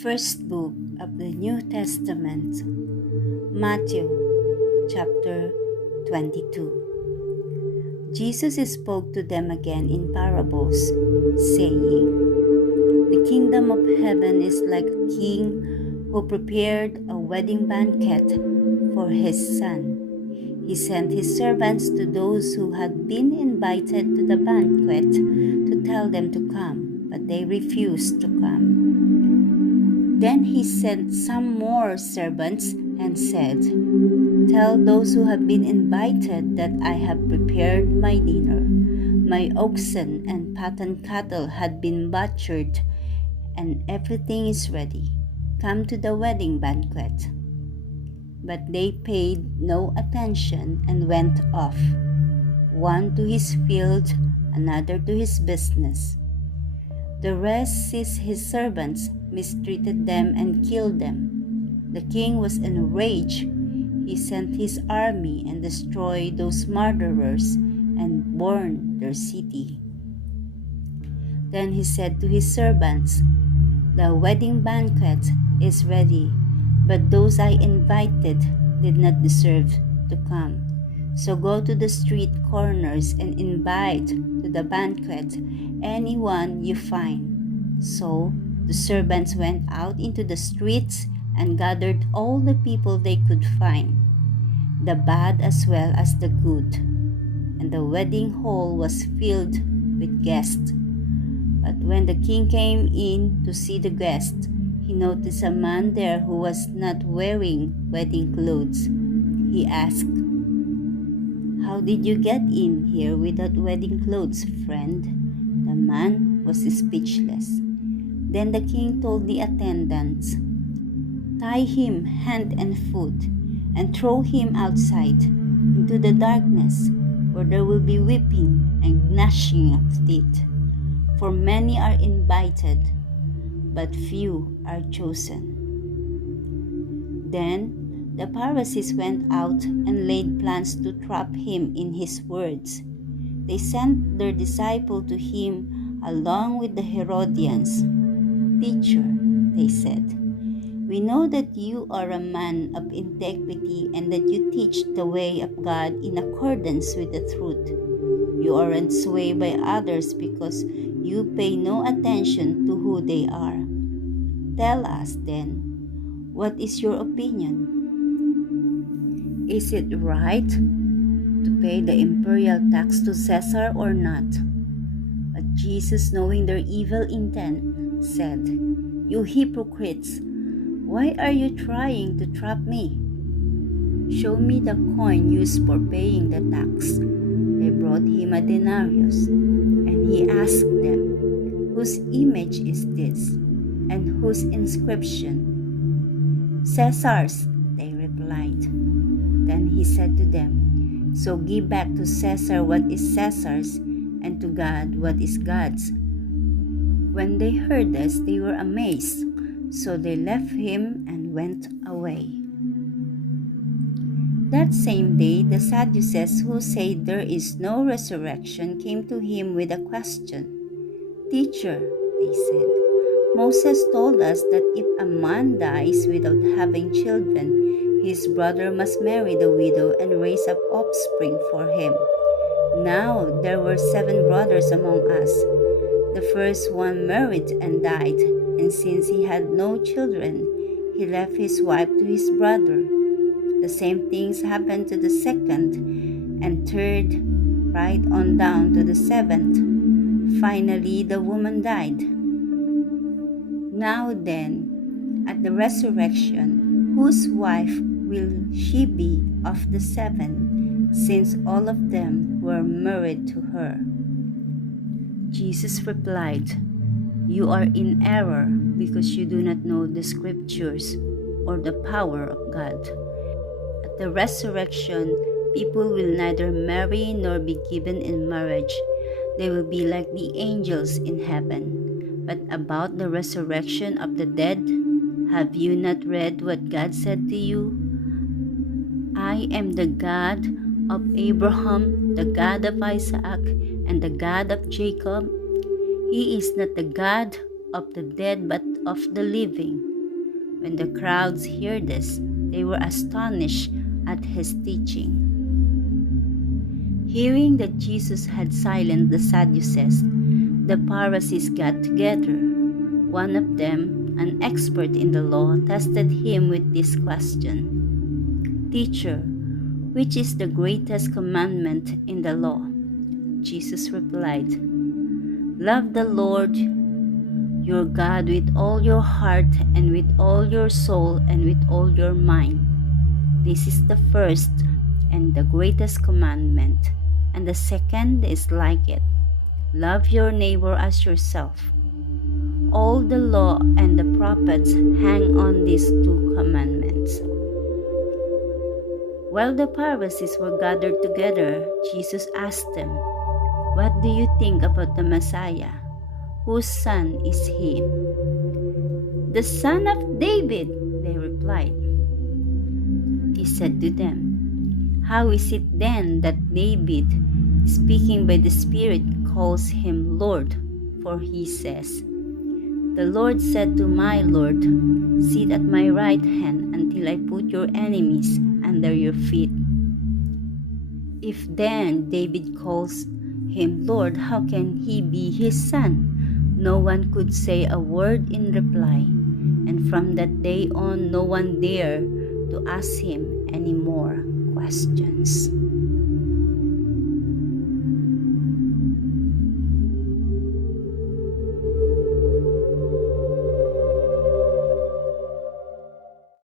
First book of the New Testament, Matthew chapter 22. Jesus spoke to them again in parables, saying, "The kingdom of heaven is like a king who prepared a wedding banquet for his son. He sent his servants to those who had been invited to the banquet to tell them to come, but they refused to come. Then he sent some more servants and said, 'Tell those who have been invited that I have prepared my dinner. My oxen and fattened cattle had been butchered, and everything is ready. Come to the wedding banquet.' But they paid no attention and went off, one to his field, another to his business. The rest seized his servants, mistreated them, and killed them. The king was enraged. He sent his army and destroyed those murderers and burned their city. Then he said to his servants, 'The wedding banquet is ready, but those I invited did not deserve to come. So go to the street corners and invite to the banquet anyone you find.' So the servants went out into the streets and gathered all the people they could find, the bad as well as the good. And the wedding hall was filled with guests. But when the king came in to see the guests, he noticed a man there who was not wearing wedding clothes. He asked, 'How did you get in here without wedding clothes, friend?' The man was speechless. Then the king told the attendants, 'Tie him hand and foot and throw him outside into the darkness, where there will be weeping and gnashing of teeth. For many are invited, but few are chosen.' Then the Pharisees went out and laid plans to trap him in his words. They sent their disciple to him along with the Herodians. 'Teacher,' they said, 'we know that you are a man of integrity and that you teach the way of God in accordance with the truth. You aren't swayed by others because you pay no attention to who they are. Tell us then, what is your opinion? Is it right to pay the imperial tax to Caesar or not?' But Jesus, knowing their evil intent, said, 'You hypocrites, why are you trying to trap me? Show me the coin used for paying the tax.' They brought him a denarius, and he asked them, 'Whose image is this, and whose inscription?' 'Caesar's,' they replied. Then he said to them, 'So give back to Caesar what is Caesar's, and to God what is God's.' When they heard this, they were amazed. So they left him and went away. That same day, the Sadducees, who say there is no resurrection, came to him with a question. 'Teacher,' they said, 'Moses told us that if a man dies without having children, his brother must marry the widow and raise up offspring for him. Now there were 7 brothers among us. The first one married and died, and since he had no children, he left his wife to his brother. The same things happened to the second and third, right on down to the 7th. Finally, the woman died. Now then, at the resurrection, whose wife will she be of the 7, since all of them were married to her?' Jesus replied, 'You are in error because you do not know the scriptures or the power of God. At the resurrection, people will neither marry nor be given in marriage. They will be like the angels in heaven. But about the resurrection of the dead, have you not read what God said to you? I am the God of Abraham, the God of Isaac, and the God of Jacob. He is not the God of the dead, but of the living. When the crowds heard this, they were astonished at his teaching. Hearing that Jesus had silenced the Sadducees, the Pharisees got together. One of them, an expert in the law, tested him with this question: "Teacher, which is the greatest commandment in the law?" Jesus replied, "Love the Lord your God with all your heart and with all your soul and with all your mind. This is the first and the greatest commandment, and the second is like it. Love your neighbor as yourself. All the law and the prophets hang on these two commandments." While the Pharisees were gathered together, Jesus asked them, "What do you think about the Messiah? Whose son is he?" "The son of David," they replied. He said to them, "How is it then that David, speaking by the Spirit, calls him Lord? For he says, 'The Lord said to my Lord, sit at my right hand until I put your enemies under your feet.' If then David calls him Lord, how can he be his son?" No one could say a word in reply, and from that day on no one dared to ask him any more questions.